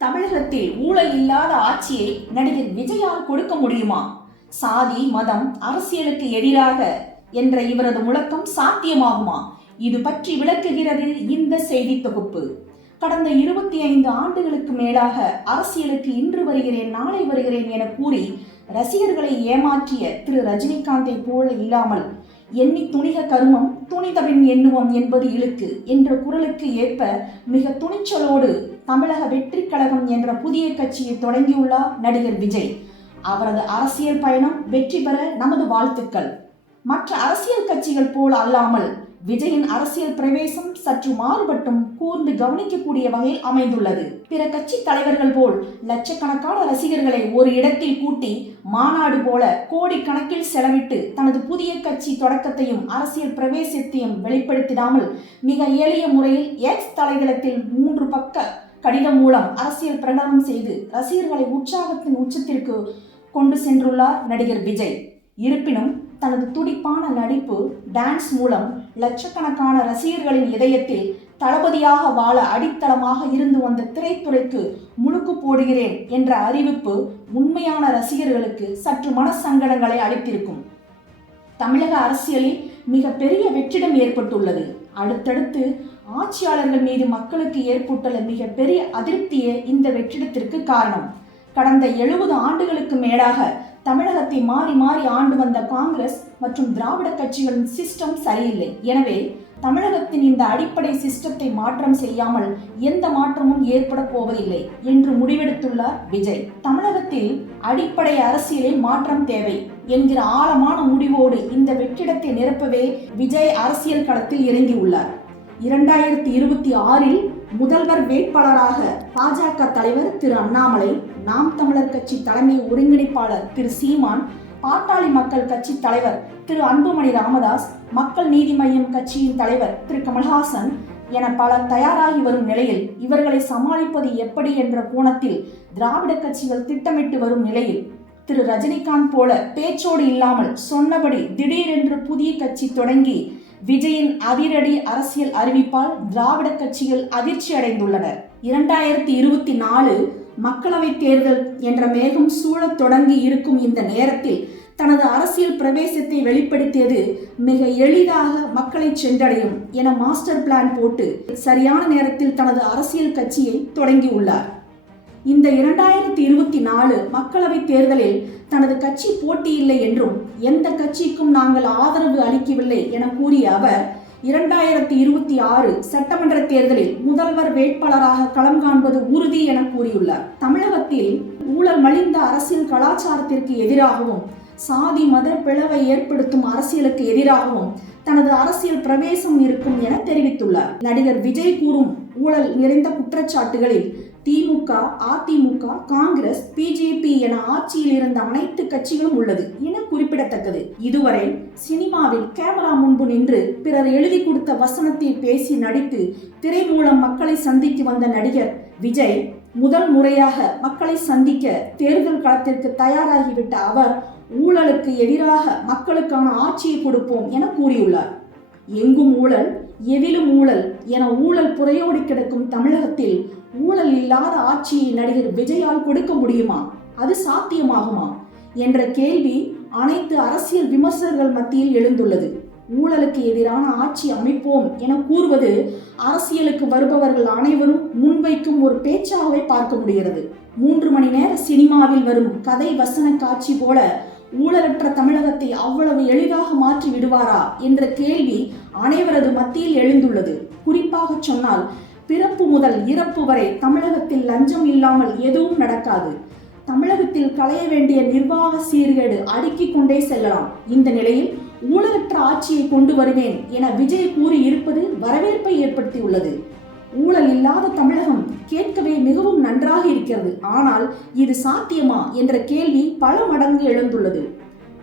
தமிழகத்தில் ஊழல் இல்லாத ஆட்சியை நடிகர் விஜயால் கொடுக்க முடியுமா? சாதி மதம் அரசியலுக்கு எதிராக என்ற இவரது முழக்கம் சாத்தியமாகுமா? இது பற்றி விளக்குகிறது இந்த செய்தி தொகுப்பு. கடந்த 25 ஆண்டுகளுக்கு மேலாக அரசியலுக்கு இன்று வருகிறேன் நாளை வருகிறேன் என கூறி ரசிகர்களை ஏமாற்றிய திரு ரஜினிகாந்தை போல இல்லாமல் எண்ணி துணிக கருமம் துணிதவின் எண்ணுவம் என்பது இழுக்கு என்ற குரலுக்கு ஏற்ப மிக துணிச்சலோடு தமிழக வெற்றி கழகம் என்ற புதிய கட்சியை தொடங்கியுள்ளார் நடிகர் விஜய். அவரது அரசியல் பயணம் வெற்றி பெற நமது வாழ்த்துக்கள். மற்ற அரசியல் கட்சிகள் போல் அல்லாமல் விஜயின் அரசியல் பிரவேசம் சற்று மாறுபட்டும் கூர்ந்து கவனிக்கக்கூடிய வகையில் அமைந்துள்ளது. பிற கட்சி தலைவர்கள் போல் லட்சக்கணக்கான ரசிகர்களை ஒரு இடத்தில் கூட்டி மாநாடு போல கோடிக்கணக்கில் செலவிட்டு தனது புதிய கட்சி தொடக்கத்தையும் அரசியல் பிரவேசத்தையும் வெளிப்படுத்திடாமல் மிக எளிய முறையில் எக்ஸ் தலைதளத்தில் 3 பக்க கடிதம் மூலம் அரசியல் பிரகடனம் செய்து ரசிகர்களை உற்சாகத்தின் உச்சத்திற்கு கொண்டு சென்றுள்ளார் நடிகர் விஜய். இருப்பினும் தனது துடிப்பான நடிப்பு டான்ஸ் மூலம் லட்சக்கணக்கான ரசிகர்களின் இதயத்தில் தளபதியாக வாழ அடித்தளமாக இருந்து வந்த திரைத்துறைக்கு முழுக்கு போடுகிறேன் என்ற அறிவிப்பு உண்மையான ரசிகர்களுக்கு சற்று மனசங்கடங்களை அளித்திருக்கும். தமிழக அரசியலில் மிக பெரிய வெற்றிடம் ஏற்பட்டுள்ளது. அடுத்தடுத்து ஆட்சியாளர்கள் மீது மக்களுக்கு ஏற்பட்டுள்ள மிக பெரிய அதிருப்தியே இந்த வெற்றிடத்திற்கு காரணம். கடந்த 70 ஆண்டுகளுக்கு மேலாக தமிழகத்தை மாறி மாறி ஆண்டு வந்த காங்கிரஸ் மற்றும் திராவிட கட்சிகளின் சிஸ்டம் சரியில்லை. எனவே தமிழகத்தின் இந்த அடிப்படை சிஸ்டத்தை மாற்றம் செய்யாமல் எந்த மாற்றமும் ஏற்பட போவதில்லை என்று முடிவெடுத்துள்ளார் விஜய். தமிழகத்தில் அடிப்படை அரசியலில் மாற்றம் தேவை என்கிற ஆழமான முடிவோடு இந்த வெற்றிடத்தை நிரப்பவே விஜய் அரசியல் களத்தில் இறங்கியுள்ளார். 2026இல் முதல்வர் வேட்பாளராக பாஜக தலைவர் திரு அண்ணாமலை, நாம் தமிழர் கட்சி தலைமை ஒருங்கிணைப்பாளர் திரு சீமான், பாட்டாளி மக்கள் கட்சி தலைவர் திரு அன்புமணி ராமதாஸ், மக்கள் நீதி மய்யம் கட்சியின் தலைவர் திரு கமல்ஹாசன் என பலர் தயாராகி வரும் நிலையில் இவர்களை சமாளிப்பது எப்படி என்ற கோணத்தில் திராவிட கட்சிகள் திட்டமிட்டு வரும் நிலையில் திரு ரஜினிகாந்த் போல பேச்சோடு இல்லாமல் சொன்னபடி திடீரென்று புதிய கட்சி தொடங்கி விஜயின் அதிரடி அரசியல் அறிவிப்பால் திராவிட கட்சிகள் அதிர்ச்சி அடைந்துள்ளனர். 2024 மக்களவை தேர்தல் என்ற மேகம் சூழத் தொடங்கி இருக்கும் இந்த நேரத்தில் தனது அரசியல் பிரவேசத்தை வெளிப்படுத்தியது மிக எளிதாக மக்களை சென்றடையும் என மாஸ்டர் பிளான் போட்டு சரியான நேரத்தில் தனது அரசியல் கட்சியை தொடங்கியுள்ளார். இந்த 2024 மக்களவை தேர்தலில் தனது கட்சி போட்டியில்லை என்றும் எந்த கட்சிக்கும் நாங்கள் ஆதரவு அளிக்கவில்லை என கூறிய அவர் 2026 சட்டமன்ற தேர்தலில் முதல்வர் வேட்பாளராக களம் காண்பது உறுதி என கூறியுள்ளார். தமிழகத்தில் ஊழல் மலிந்த அரசியல் கலாச்சாரத்திற்கு எதிராகவும் சாதி மத பிளவை ஏற்படுத்தும் அரசியலுக்கு எதிராகவும் தனது அரசியல் பிரவேசம் இருக்கும் என தெரிவித்துள்ளார். நடிகர் விஜய் கூறும் ஊழல் நிறைந்த குற்றச்சாட்டுகளில் திமுக, அதிமுக, காங்கிரஸ், பிஜேபி என ஆட்சியில் இருந்த அனைத்து கட்சிகளும் உள்ளது என குறிப்பிடத்தக்கது. இதுவரை சினிமாவில் கேமரா முன்பு நின்று பிறர் எழுதி கொடுத்த வசனத்தை பேசி நடித்து திரை மூலம் மக்களை சந்தித்து வந்த நடிகர் விஜய் முதல் முறையாக மக்களை சந்திக்க தேர்தல் களத்திற்கு தயாராகிவிட்ட அவர் ஊழலுக்கு எதிராக மக்களுக்கான ஆட்சியை கொடுப்போம் என கூறியுள்ளார். எங்கும் ஊழல், எதிலும் ஊழல் என ஊழல் புரையோடி கிடக்கும் தமிழகத்தில் ஊழல் இல்லாத ஆட்சியை நடிகர் விஜயால் கொடுக்க முடியுமா? அது சாத்தியமாகுமா என்ற கேள்வி அனைத்து அரசியல் விமர்சகர்கள் மத்தியில் எழுந்துள்ளது. ஊழலுக்கு எதிரான ஆட்சி அமைப்போம் என கூறுவது அரசியலுக்கு வருபவர்கள் அனைவரும் முன்வைக்கும் ஒரு பேச்சாகவே பார்க்க முடிகிறது. 3 மணி நேர சினிமாவில் வரும் கதை வசன காட்சி போல ஊழலற்ற தமிழகத்தை அவ்வளவு எளிதாக மாற்றி விடுவாரா என்ற கேள்வி அனைவரது மத்தியில் எழுந்துள்ளது. குறிப்பாக சொன்னால் பிறப்பு முதல் இறப்பு வரை தமிழகத்தில் லஞ்சம் இல்லாமல் எதுவும் நடக்காது. தமிழகத்தில் களைய வேண்டிய நிர்வாக சீர்கேடு அடுக்கிக் கொண்டே செல்லலாம். இந்த நிலையில் ஊழலற்ற ஆட்சியை கொண்டு வருவேன் என விஜய் கூறி இருப்பது வரவேற்பை ஏற்படுத்தியுள்ளது. ஊழல் இல்லாத தமிழகம் கேட்கவே மிகவும் நன்றாக இருக்கிறது. ஆனால் இது சாத்தியமா என்ற கேள்வி பல மடங்கு எழுந்துள்ளது.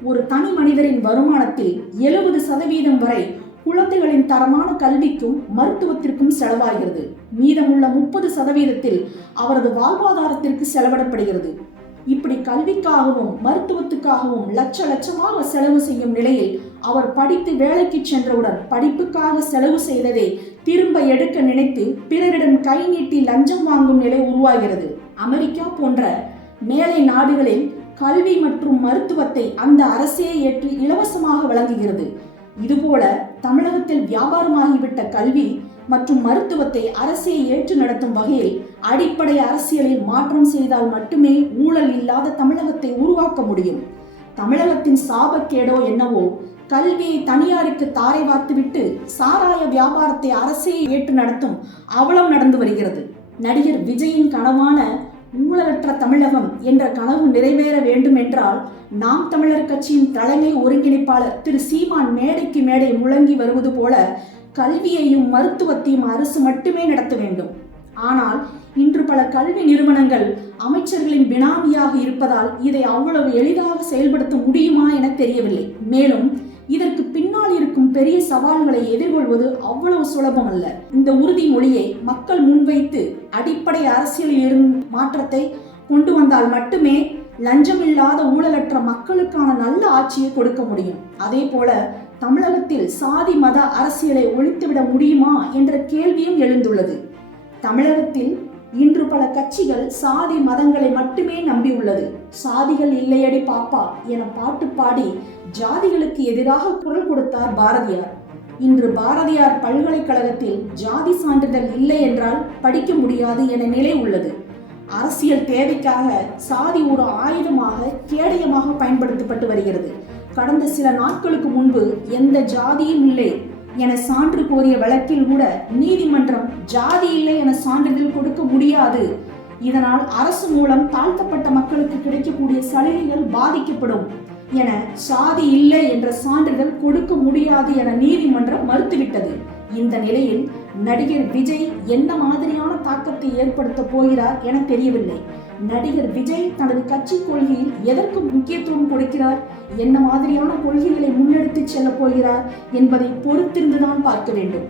ஒரு தனி மனிதரின் வருமானத்தில் 70% வரை குழந்தைகளின் தரமான கல்விக்கும் மருத்துவத்திற்கும் செலவாகிறது. மீதமுள்ள 30% அவரது வாழ்வாதாரத்திற்கு செலவிடப்படுகிறது. இப்படி கல்விக்காகவும் மருத்துவத்துக்காகவும் லட்சமாக செலவு செய்யும் நிலையில் அவர் படித்து வேலைக்கு சென்றவுடன் படிப்புக்காக செலவு செய்ததை திரும்ப எடுக்க நினைத்து பிறரிடம் கை நீட்டி லஞ்சம் வாங்கும் நிலை உருவாகிறது. அமெரிக்கா போன்ற மேலை நாடுகளில் கல்வி மற்றும் மருத்துவத்தை அந்த அரசே ஏற்று இலவசமாக வழங்குகிறது. இதுபோல தமிழகத்தில் வியாபாரமாகிவிட்ட கல்வி மற்றும் மருத்துவத்தை அரசே ஏற்று நடத்தும் வகையில் அடிப்படை அரசியலில் மாற்றம் செய்தால் மட்டுமே ஊழல் இல்லாத தமிழகத்தை உருவாக்க முடியும். தமிழகத்தின் சாபக்கேடோ என்னவோ, கல்வியை தனியாருக்கு தாரை வார்த்துவிட்டு சாராய வியாபாரத்தை அரசே ஏற்று நடத்தும் அவலம் நடந்து வருகிறது. நடிகர் விஜயின் கனவான ஊழலற்ற தமிழகம் என்ற கனவு நிறைவேற வேண்டும் என்றால் நாம் தமிழர் கட்சியின் தலைமை ஒருங்கிணைப்பாளர் திரு சீமான் மேடைக்கு மேடை முழங்கி வருவது போல கல்வியையும் மருத்துவத்தையும் அரசு மட்டுமே நடத்த வேண்டும். ஆனால் இன்று பல கல்வி நிறுவனங்கள் அமைச்சர்களின் பினாமியாக இருப்பதால் இதை அவ்வளவு எளிதாக செயல்படுத்த முடியுமா என தெரியவில்லை. மேலும் இதற்கு பின்னால் இருக்கும் பெரிய சவால்களை எதிர்கொள்வது அவ்வளவு சுலபம் அல்ல. இந்த உறுதிமொழியை மக்கள் முன்வைத்து அடிப்படை அரசியலில் மாற்றத்தை கொண்டு வந்தால் மட்டுமே லஞ்சமில்லாத ஊழலற்ற மக்களுக்கான நல்ல ஆட்சியை கொடுக்க முடியும். அதே போல தமிழகத்தில் சாதி மத அரசியலை ஒழித்துவிட முடியுமா என்ற கேள்வியும் எழுந்துள்ளது. தமிழகத்தில் இன்று பல கட்சிகள் சாதி மதங்களை மட்டுமே நம்பியுள்ளது. சாதிகள் இல்லையடி பாப்பா என பாட்டு பாடி ஜாதிகளுக்கு எதிராக குரல் கொடுத்தார் பாரதியார். இன்று பாரதியார் பல்கலைக்கழகத்தில் ஜாதி சான்றிதழ் இல்லை என்றால் படிக்க முடியாது என நிலை உள்ளது. அரசியல் தேவைக்காக சாதி ஒரு ஆயுதமாக கேடயமாக பயன்படுத்தப்பட்டு வருகிறது. கடந்த சில நாட்களுக்கு முன்பு எந்த ஜாதியும் இல்லை என சான்று கோரிய வழக்கில் கூட நீதிமன்றம் ஜாதி இல்லை என சான்றிதழ் கொடுக்க முடியாது, இதனால் அரசு மூலம் தாழ்த்தப்பட்ட மக்களுக்கு கிடைக்கக்கூடிய சலுகைகள் பாதிக்கப்படும் என சாதி இல்லை என்ற சான்றிதழ் கொடுக்க முடியாது என நீதிமன்றம் மறுத்துவிட்டது. இந்த நிலையில் நடிகர் விஜய் என்ன மாதிரியான தாக்கத்தை ஏற்படுத்த போகிறார் என தெரியவில்லை. நடிகர் விஜய் தனது கட்சி கொள்கையில் எதற்கு முக்கியத்துவம் கொடுக்கிறார், என்ன மாதிரியான கொள்கைகளை முன்னெடுத்து செல்ல போகிறார் என்பதை பொறுத்திருந்துதான் பார்க்க வேண்டும்.